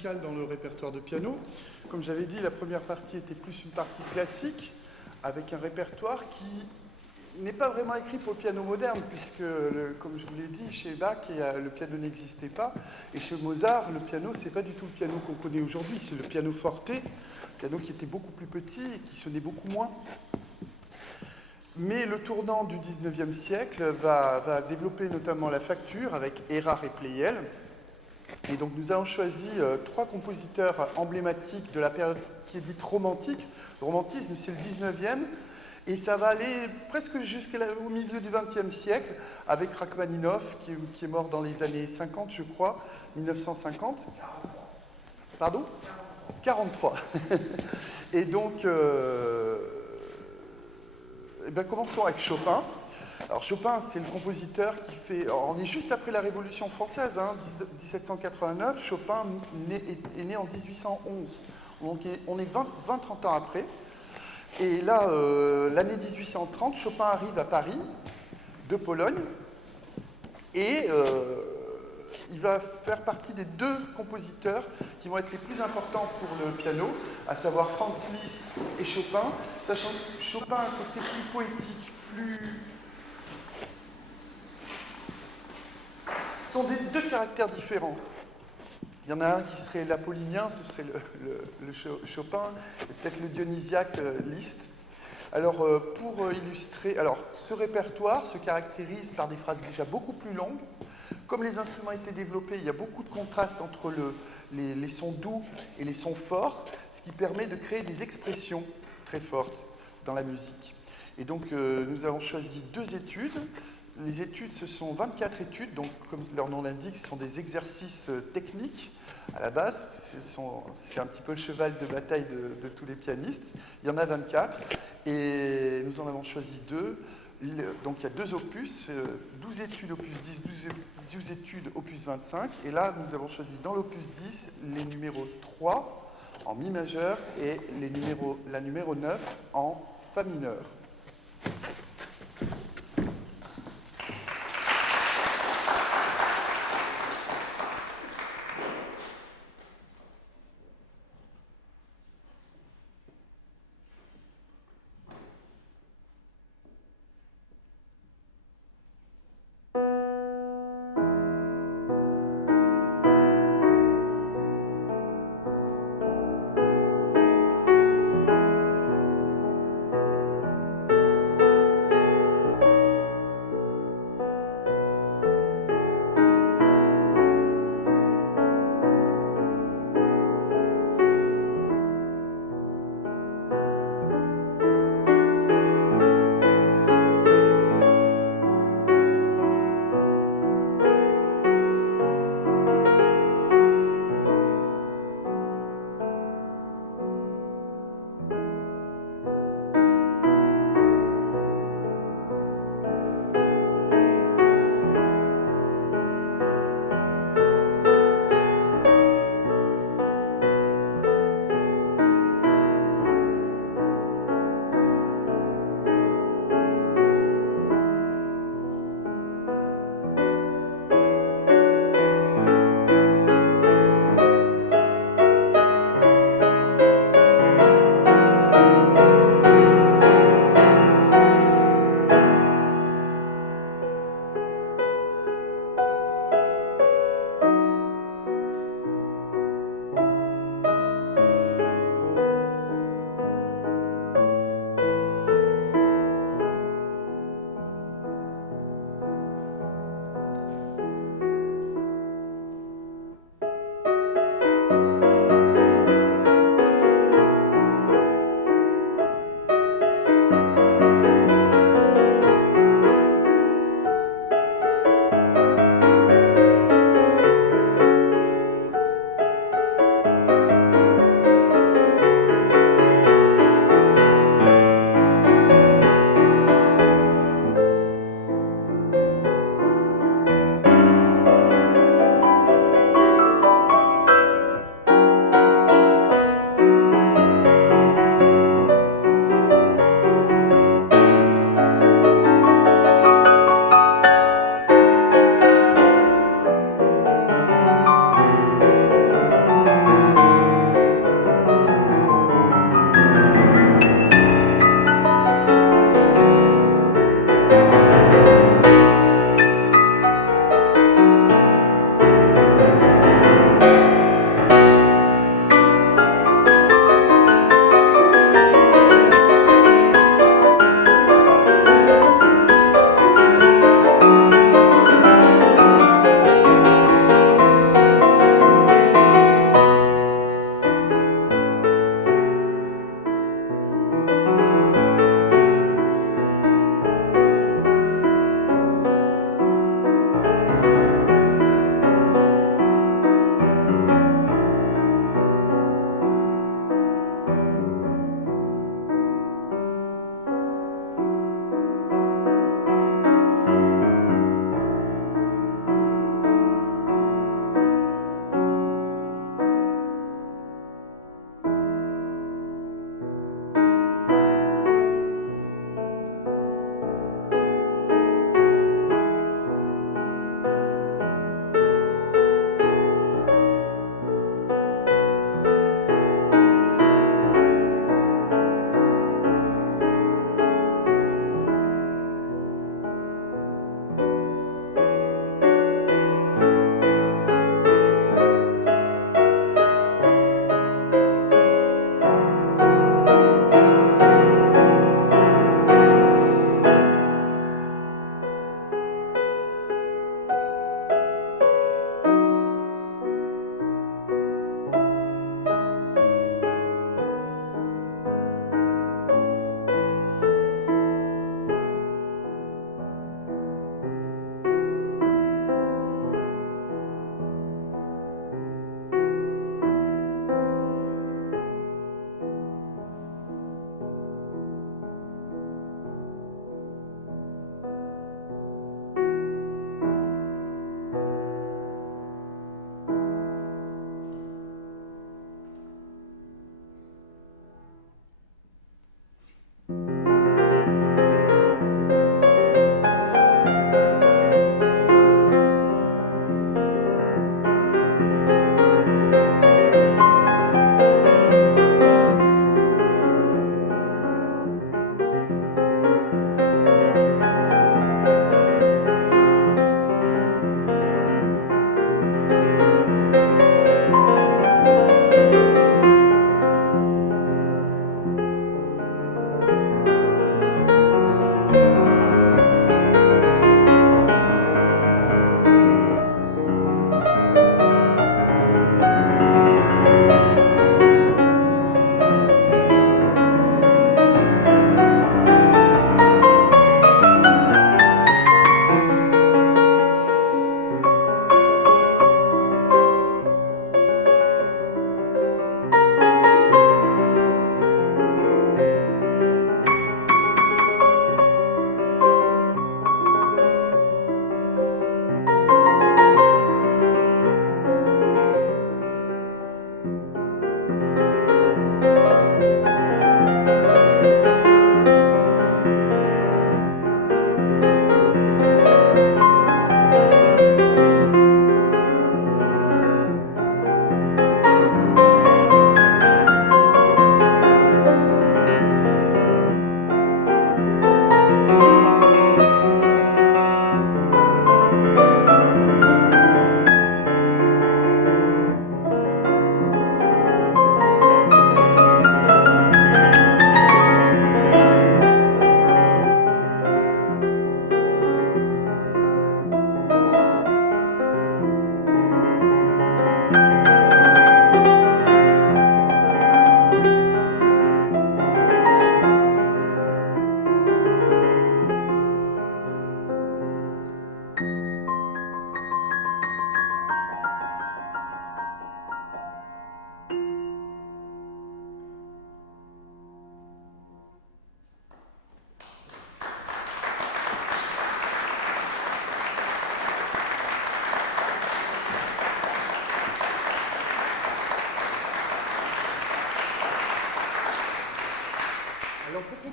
musicale dans le répertoire de piano. Comme j'avais dit, la première partie était plus une partie classique, avec un répertoire qui n'est pas vraiment écrit pour le piano moderne, puisque, comme je vous l'ai dit, chez Bach, le piano n'existait pas, et chez Mozart, le piano, c'est pas du tout le piano qu'on connaît aujourd'hui, c'est le piano forte, piano qui était beaucoup plus petit et qui sonnait beaucoup moins. Mais le tournant du 19e siècle va développer notamment la facture avec Erard et Pleyel. Et donc nous avons choisi trois compositeurs emblématiques de la période qui est dite romantique. Le romantisme, c'est le 19e, et ça va aller presque jusqu'au milieu du 20e siècle, avec Rachmaninov, qui est mort dans les années 50, je crois, 1950. Pardon ? 43. Et donc, commençons avec Chopin. Alors Chopin, c'est le compositeur qui fait... Alors, on est juste après la Révolution française, 1789. Chopin est né en 1811. Donc on est 20-30 ans après. Et là, l'année 1830, Chopin arrive à Paris, de Pologne, et il va faire partie des deux compositeurs qui vont être les plus importants pour le piano, à savoir Franz Liszt et Chopin, sachant que Chopin a un côté plus poétique, Ce sont des deux caractères différents. Il y en a un qui serait l'apollinien, ce serait le Chopin, et peut-être le dionysiaque Liszt. Alors, pour illustrer, ce répertoire se caractérise par des phrases déjà beaucoup plus longues. Comme les instruments étaient développés, il y a beaucoup de contraste entre les sons doux et les sons forts, ce qui permet de créer des expressions très fortes dans la musique. Et donc, nous avons choisi deux études. Les études, ce sont 24 études, donc comme leur nom l'indique, ce sont des exercices techniques. À la base, c'est un petit peu le cheval de bataille de tous les pianistes. Il y en a 24, et nous en avons choisi deux. Donc il y a deux opus, 12 études opus 10, 12 études opus 25. Et là, nous avons choisi dans l'opus 10 les numéros 3 en mi majeur et la numéro 9 en fa mineur.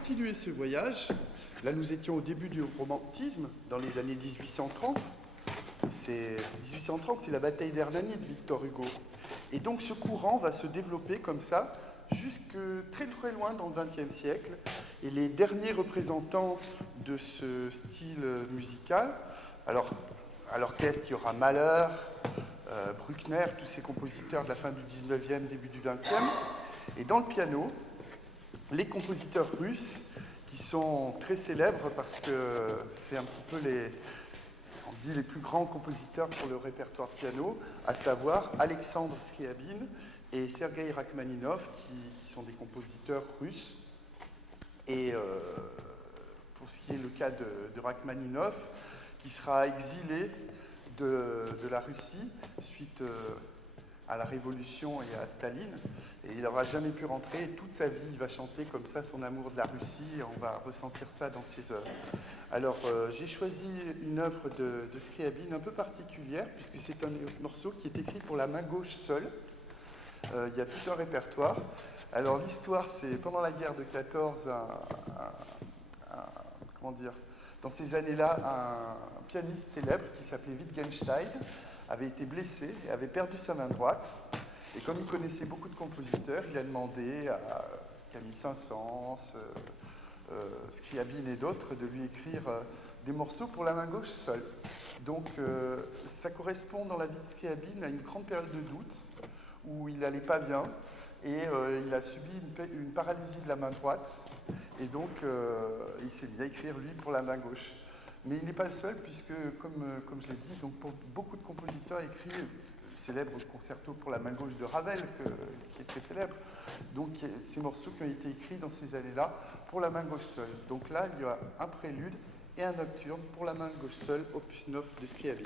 continuer ce voyage, là nous étions au début du romantisme, dans les années 1830. 1830, c'est la bataille d'Hernani de Victor Hugo. Et donc ce courant va se développer comme ça, jusque très très loin dans le XXe siècle. Et les derniers représentants de ce style musical, alors à l'orchestre il y aura Mahler, Bruckner, tous ces compositeurs de la fin du 19e, début du 20e. Et dans le piano, les compositeurs russes qui sont très célèbres parce que c'est un petit peu on dit les plus grands compositeurs pour le répertoire piano, à savoir Alexandre Scriabine et Sergueï Rachmaninov, qui sont des compositeurs russes. Et pour ce qui est le cas de Rachmaninov, qui sera exilé de la Russie suite à la Révolution et à Staline, et il n'aura jamais pu rentrer, et toute sa vie il va chanter comme ça son amour de la Russie, et on va ressentir ça dans ses œuvres. Alors j'ai choisi une œuvre de Scriabine un peu particulière, puisque c'est un morceau qui est écrit pour la main gauche seule. Il y a tout un répertoire. Alors l'histoire, c'est pendant la guerre de 14, comment dire, dans ces années-là, un pianiste célèbre qui s'appelait Wittgenstein avait été blessé et avait perdu sa main droite. Et comme il connaissait beaucoup de compositeurs, il a demandé à Camille Saint-Saëns, Scriabine et d'autres de lui écrire des morceaux pour la main gauche seule. Donc ça correspond dans la vie de Scriabine à une grande période de doute où il n'allait pas bien et il a subi une paralysie de la main droite et donc il s'est mis à écrire lui pour la main gauche. Mais il n'est pas le seul puisque, comme je l'ai dit, donc pour beaucoup de compositeurs écrits, le célèbre concerto pour la main gauche de Ravel, qui est très célèbre, donc ces morceaux qui ont été écrits dans ces années-là pour la main gauche seule. Donc là, il y a un prélude et un nocturne pour la main gauche seule, opus 9 de Scriabine.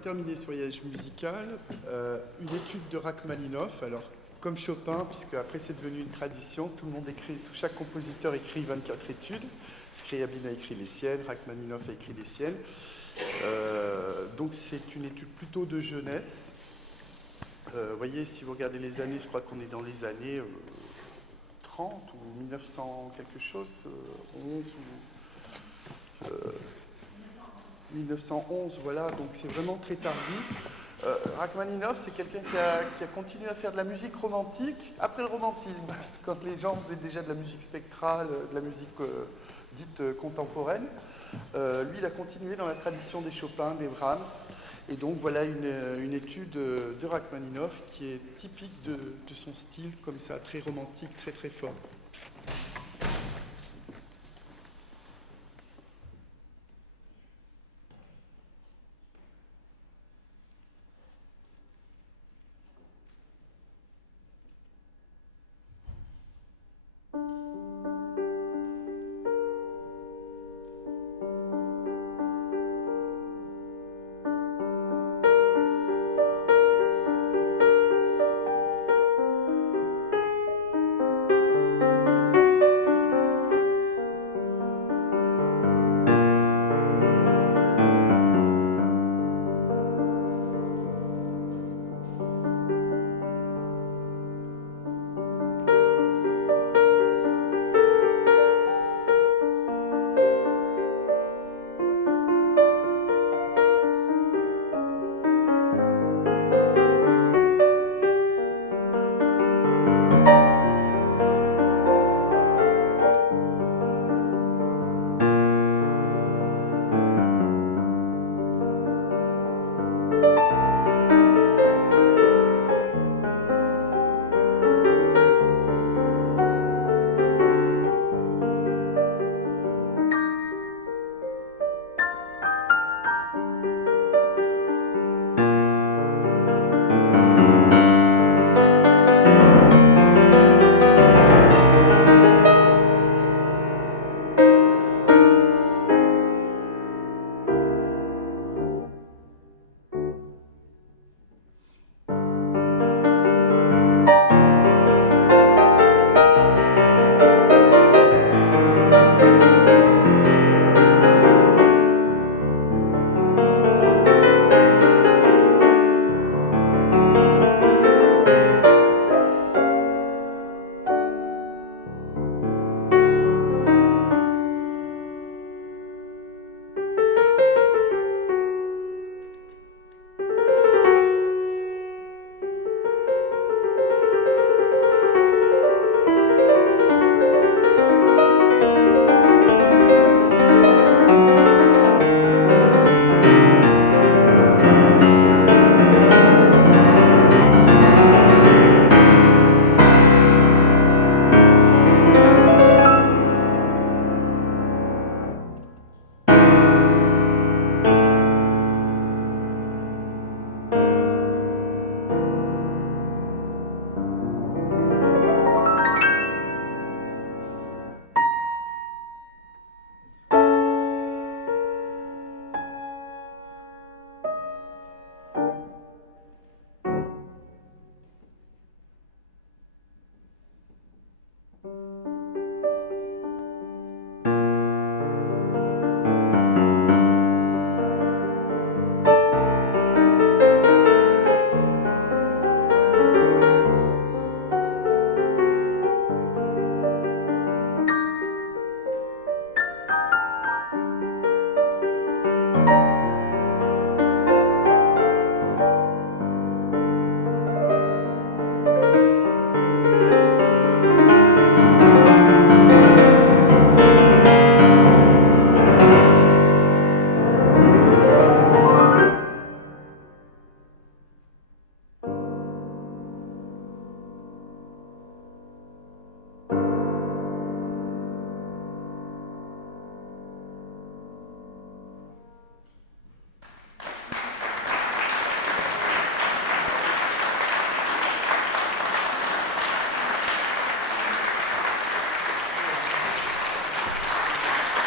terminer ce voyage musical, une étude de Rachmaninoff. Alors, comme Chopin, puisque après c'est devenu une tradition, tout le monde écrit, chaque compositeur écrit 24 études. Scriabine a écrit les siennes, Rachmaninoff a écrit les siennes. Donc c'est une étude plutôt de jeunesse. Vous voyez, si vous regardez les années, je crois qu'on est dans les années 30 ou 1900 quelque chose, 11 ou 1911, voilà, donc c'est vraiment très tardif. Rachmaninoff, c'est quelqu'un qui a continué à faire de la musique romantique après le romantisme, quand les gens faisaient déjà de la musique spectrale, de la musique dite contemporaine. Lui, il a continué dans la tradition des Chopin, des Brahms, et donc voilà une étude de Rachmaninoff qui est typique de son style, comme ça, très romantique, très très fort.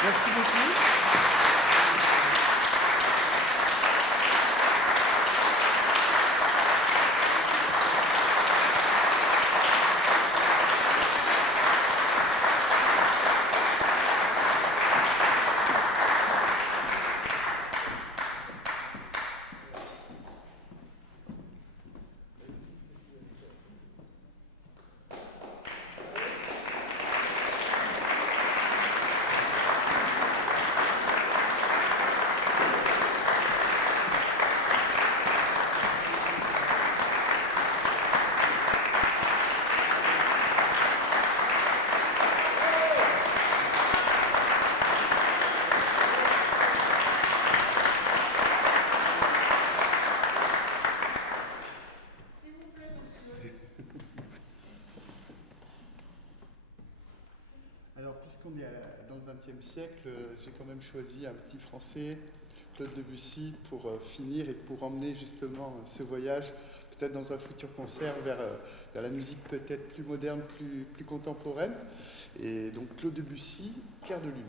Merci beaucoup. puisqu'on est dans le XXe siècle, j'ai quand même choisi un petit Français, Claude Debussy, pour finir et pour emmener justement ce voyage, peut-être dans un futur concert, vers la musique peut-être plus moderne, plus contemporaine. Et donc Claude Debussy, Clair de lune.